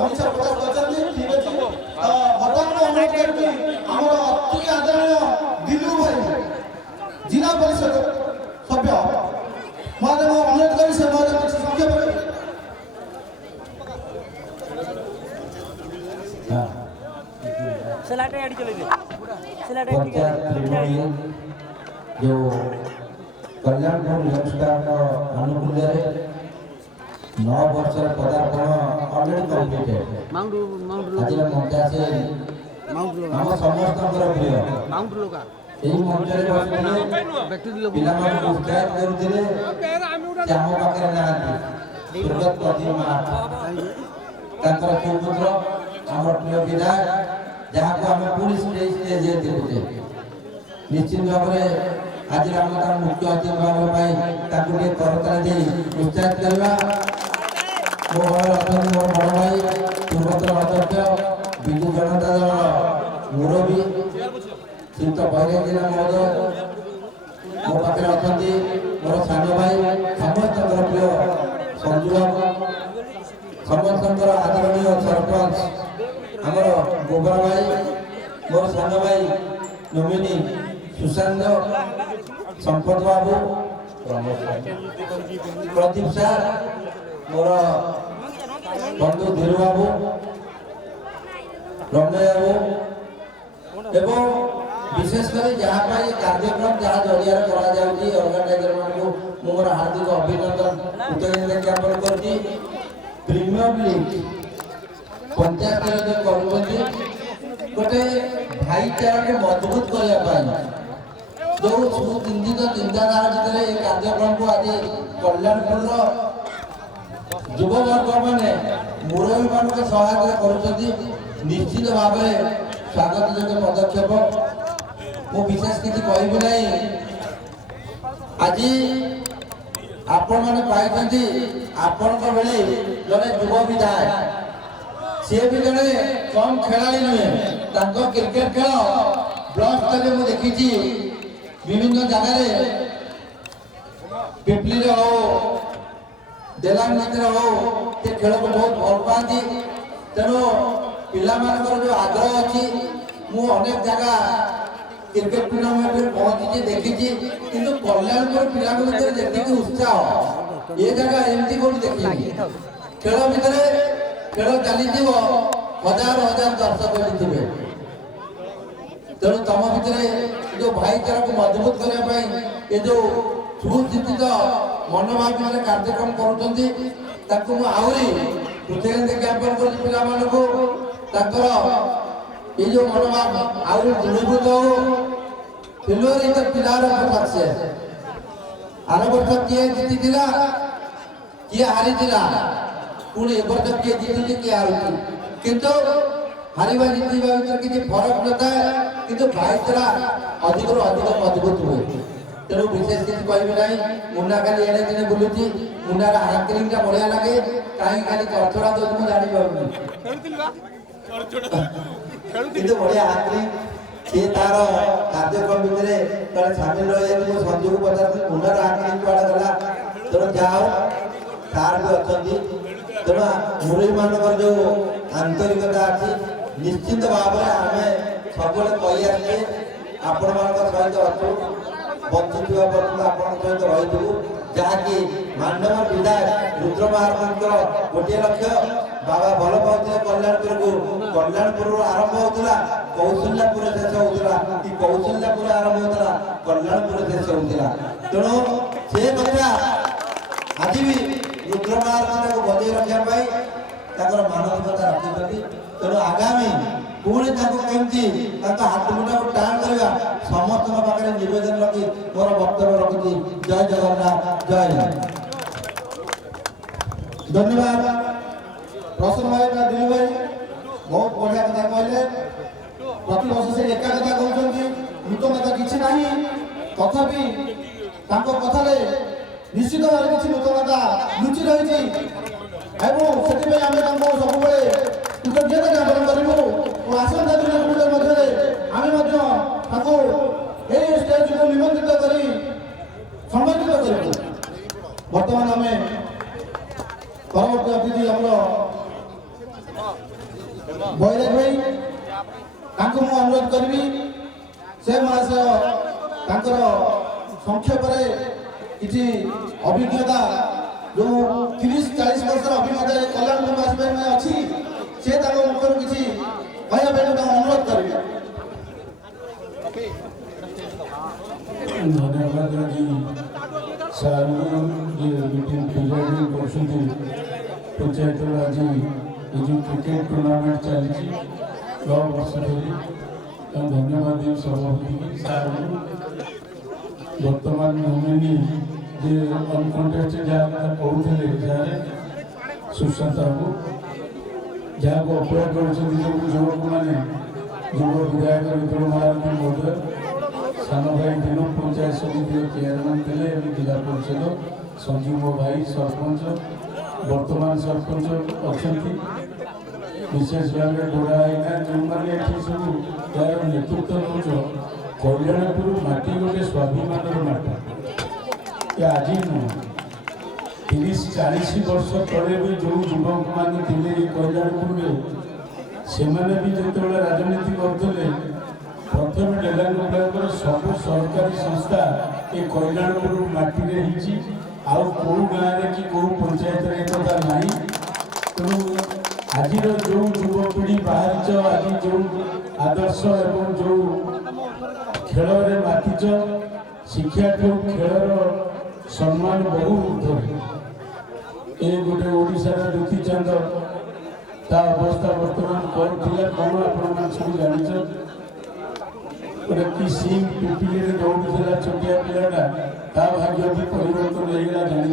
ଅନିଚ୍ଛା ପ୍ରକାଶ କରିଛନ୍ତି। ଠିକ ଅଛି, ବର୍ତ୍ତମାନ ଅନୁରୋଧ କରୁଛି ଆମର ଅତି ଆଦରଣୀୟ ଦିଲୁ ଭାଇ ଜିଲ୍ଲା ପରିଷଦ ସଭ୍ୟ ମହୋଦୟ ଅନୁରୋଧ କରି ସେ ମହୋଦୟ କିଛି ସଂକ୍ଷେପ जो कल्याणपुर यंगस्टर अनुकूल्य 9 वर्ष पदार्पण ऑलरेडी कंप्लीटेड आज मंचा से हम समस्त प्रिय এই মঞ্চରେ ବସିଥିଲେ ପିଲାମାନଙ୍କୁ ଉତ୍ସାହିତ କରୁଥିଲେ ଯେ ଆମ ପାଖରେ ନାହାନ୍ତି ସ୍ୱର୍ଗତ ପ୍ରତିମା ତାଙ୍କର ସୁପୁତ୍ର ଆମର ପ୍ରିୟ ବିଧାୟକ ଯାହାକୁ ଆମେ ପୁଣି ଷ୍ଟେଜରେ ଦେଖୁଛେ। ନିଶ୍ଚିତ ଭାବରେ ଆଜି ଆମ ତାର ମୁଖ୍ୟ ଅତିଥି ଭାବ ପାଇଁ ତାଙ୍କୁ ଟିକେ କରତାଳି ଦେଇ ଉତ୍ସାହିତ କରିବା। ମୋ ଘରେ ଅଛନ୍ତି ମୋର ବଡ଼ ଭାଇ ପୂର୍ବତନ ଅଧ୍ୟକ୍ଷ ବିଜୁ ଜନତା ଦଳର ମୁରବୀ श्रीयुक्त बैरागिना महोदय मो पाखे अच्छा मोर सान भाई समस्त प्रिय संजू समस्त आदरणीय सरपंच आमर गोबर भाई मोर सान भाई नमिनी सुशांत संपत बाबू प्रदीप सार मोर बंधु धीरू बाबू रमय बाबू एवं विशेषकर जहाँ कार्यक्रम जहाँ जरिया अर्गानाइजर मानू मोर हार्दिक अभिनंदन कृतज्ञता ज्ञापन कर प्रीमियम लीग पंचायत गोटे भाईचारा को मजबूत करने जो सुचिंतित चिंताधारा भितर ये कार्यक्रम को आज कल्याणपुर युववर्ग मैंने मुरबी मान सहायता कर निश्चित भाव स्वागत योग्य पदक्षेप मु विशेष किसी कहबी ना आज आपण मैंने पाई आपण बेले जड़े युव विधायक सी भी जड़े कम खेला नुहे क्रिकेट खेल ब्लॉक स्तर में देखी विभिन्न जगह पिपली हो देलांगी हो खेल को बहुत भल पाती तेणु पिला जो आग्रह अच्छी मु अनेक जगह क्रिकेट टूर्नामेंट में पहुंची देखी किंतु कल्याणपुर पिला जी उत्साह ये जगह एमती कौन देखी खेल भितर खेल चली हजार हजार दर्शक थे तेणु तुम भितर जो भाईचारा को मजबूत करने ये जो सुचिंतित मनोभावी मैंने कार्यक्रम करुँच कृतज्ञता ज्ञापन कर ये जो मनोभाव आहरी दृढ़ीभूत हो failure is the pillar of success. आर वर्ष किए जीति किए हारी पुणी ए वर्ष किए जीतुची किए हारुची किंतु हारिबा जीतिबा भीतर किसी फरक न थाए किंतु भाईचारा अधिक अधिक मजबूत हुए। तेणु विशेष किसी कहबी ना मुन्ना खाली एड़े दिने बुलूची मुन्नार हैंकरिंग बढ़िया लगे कहीं खाली कचड़ा दौर मुझे जानी पार्टी किंतु बढ़िया हैंकरिंग सी तार कार्यक्रम भितर कड़े सामिल रही संजू को पचार मुन्नार हैंकरिंग कड़े गला तेणु जाओ सार भी अच्छा तेणु मुरबी मान जो आंतरिकता अच्छी निश्चित भाव में आम सब कही आसे आपण मान सहित अच्छु बंचुवा पर्यटन आपण सहित रही जहाँकि मानव विधायक रुद्र महाराज गोटे लक्ष्य बाबा भल पाते कल्याणपुर को कल्याणपुर आरंभ होता कौशल्यापुर शेष होता कि कौशल्यापुर आरंभ होता कल्याणपुर शेष होता तेणु से कथा आज भी रुद्र महाराज को बजाई रखापी मानसिकता रखी तेणु आगामी पुणी कमी हाथ मुंडा को टाण करवा समस्त पाखे निवेदन रखी मोर वक्तव्य रखी जय जगन्नाथ जय हिंद धन्यवाद प्रसन्न भाई दिल्ली भाई बहुत बढ़िया कथा कहले प्रति वर्ष से एका कथा कहते नूतनता किसी ना तथापि कथा निश्चित भाव किसी नूतनता लुचि रही सब कृतज्ञता ज्ञापन करूँ आसंता दिन गुड़ मध्य आम स्टेज को निमंत्रित कर सम्मानित कर बर्तमान आम परवर्त अतिथि ବୈରାଗ ଭାଇ ତାଙ୍କୁ ମୁଁ ଅନୁରୋଧ କରିବି ସେ ମହାଶୟ ତାଙ୍କର ସଂକ୍ଷେପରେ କିଛି ଅଭିଜ୍ଞତା ଯେଉଁ 30-40 ବର୍ଷର ଅଭିଜ୍ଞତା କଲ୍ୟାଣ ନିବାସ ପାଇଁ ଅଛି ସେ ତାଙ୍କ ମୁଖରୁ କିଛି କହିବା ପାଇଁ ତାଙ୍କୁ ଅନୁରୋଧ କରିବି। धन्यवाद जी सार मीटिंग प्रिजाइडिंग करछुंती पंचायत आज ये जो क्रिकेट टूर्नामेंट चली 9 वर्ष धरी धन्यवाद सभापति सार वर्तमान नोमिनी जे अनकंटेस्टेड जहाँ कहते जहाँ सुशांत बाबू जहाँ को अप्लाई कर युवक मैंने युव विधायक विक्रम महारथी महोदय सान भाई दिन पंचायत समिति चेयरमैन थे जिला परिषद संजीव भाई सरपंच वर्तमान सरपंच अच्छा विशेष भाव डोरा आईना जो मैंने सब यार नेतृत्व नौच कल्याणपुर माटी गोटे स्वाभिमान माटी आज नुह 30-40 वर्ष तले भी जो युवक मैंने कल्याणपुर से भी जो राजनीति करते प्रथम डेलांग ब्लॉक सब सरकारी संस्था ये कल्याणपुर माटी आउ कौ गाँव कि कौ पंचायत एकता ना तेणु आज जो युवपीढ़ी बाहरी आज जो आदर्श एवं जो खेल मातिच शिक्षा ठू खेलर सम्मान बहु ऊर्धे ये गोटे ओडिशार दुतीचंद ता अवस्था बर्तमान कौन थी कौन आप सब जान गोटे कि सिंह पिपिली दौड़ा छोटिया पिलाटा ता भाग्य भी परिवर्तन होगा जान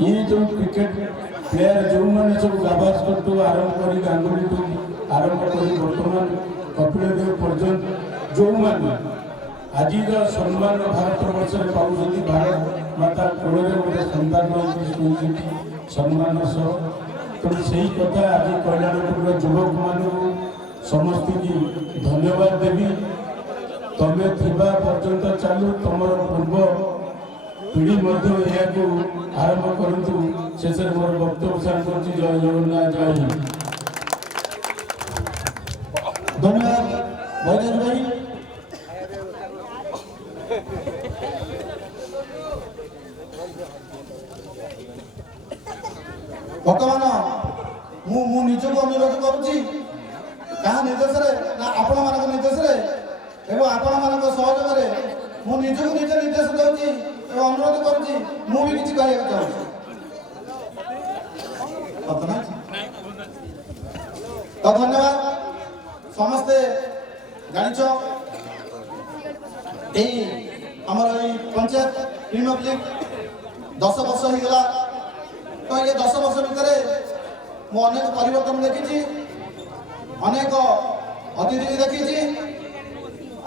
ये जो क्रिकेट प्लेयर जो मैंने सब गाभास्कर टू आरंभ कर गांगुली टू आरंभ कर बर्तमान कपिल देव पर्यटन जो मैंने आज सम्मान भारत वर्ष में पाँच भारत माता कोल गोटे सन्तान सम्मान सह तेणु से कथा आज कल्याणपुर युवक मान समस्त की धन्यवाद देवी तमें थिबा पर्यंत चालू तुम पूर्व पीढ़ी आरंभ करतु शेष मोर वक्तव्य सार कर जय जगन्नाथ जय हिंद। धन्यवाद भैरव भाई। बर्तमान मु निजक अनुरोध करुच्ची क्या निर्देश ना आपण मान निर्देश एवं आपण मान सहयोग मु निजक निज निर्देश दूसरी अनुरोध करुच्ची मु भी किसी कहना चाहूँ तो धन्यवाद समस्ते जानिच आमर पंचायत प्रीमियर लीग 10 वर्ष हो गला तो ये 10 वर्ष भितर मु अनेक परिवर्तन देखी अनेक अतिथि देखी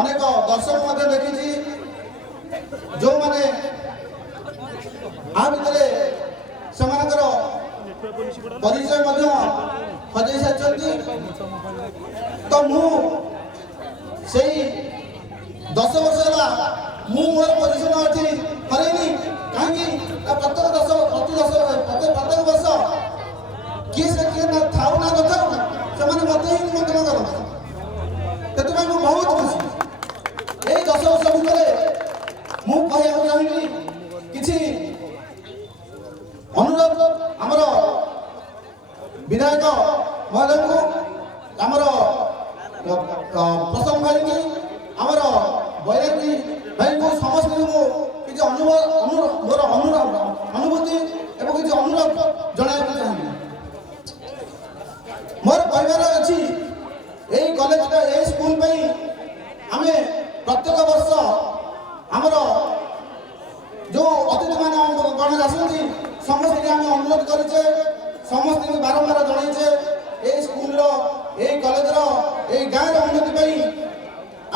अनेक दर्शक देखी जो माने आ भितर से परिचय हजई सारी तो मु से 10 वर्ष है मोर पोजिशन अच्छी हरैनी कहीं प्रत्येक वर्ष किए से किए ना था ना नथाऊ से मत ही निमंत्रण करते बहुत खुशी यही 10 वर्ष भितर मुझे चाहिए किसी अनुरोध आमर विधायक महोदय को आमर प्रसन्न भाई की आमर बैराग भाई को समस्त किसी मोर अनुभूति एवं किसी अनुरोध जनाइबा चाहिए मोर कहबार अच्छी यही कॉलेज यही स्कूल आम प्रत्येक वर्ष आमर जो अतिथि मान गण आसती समस्त आम अनुरोध करे समस्त बारंबार जनईचे यही स्कूल यही कॉलेज यही गाँव उन्नति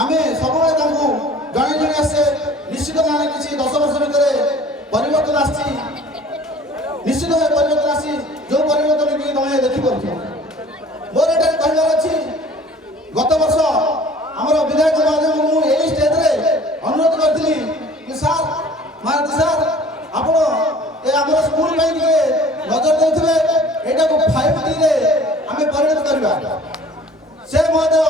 आम सब जन जन आसे निश्चित भाव किसी 10 वर्ष भितर परिवर्तन आसी निश्चित भाव परिवर्तन आसी जो परिवर्तन कि तुम देखिपुर मोर ये कहबार अच्छी गत वर्ष आमर विधायक महोदय मुझे स्टेज रे अनुरोध करी कि सार महारथी सार आप स्कूल नजर देते यहाँ 5D କରିବା ସେ ମଧ୍ୟ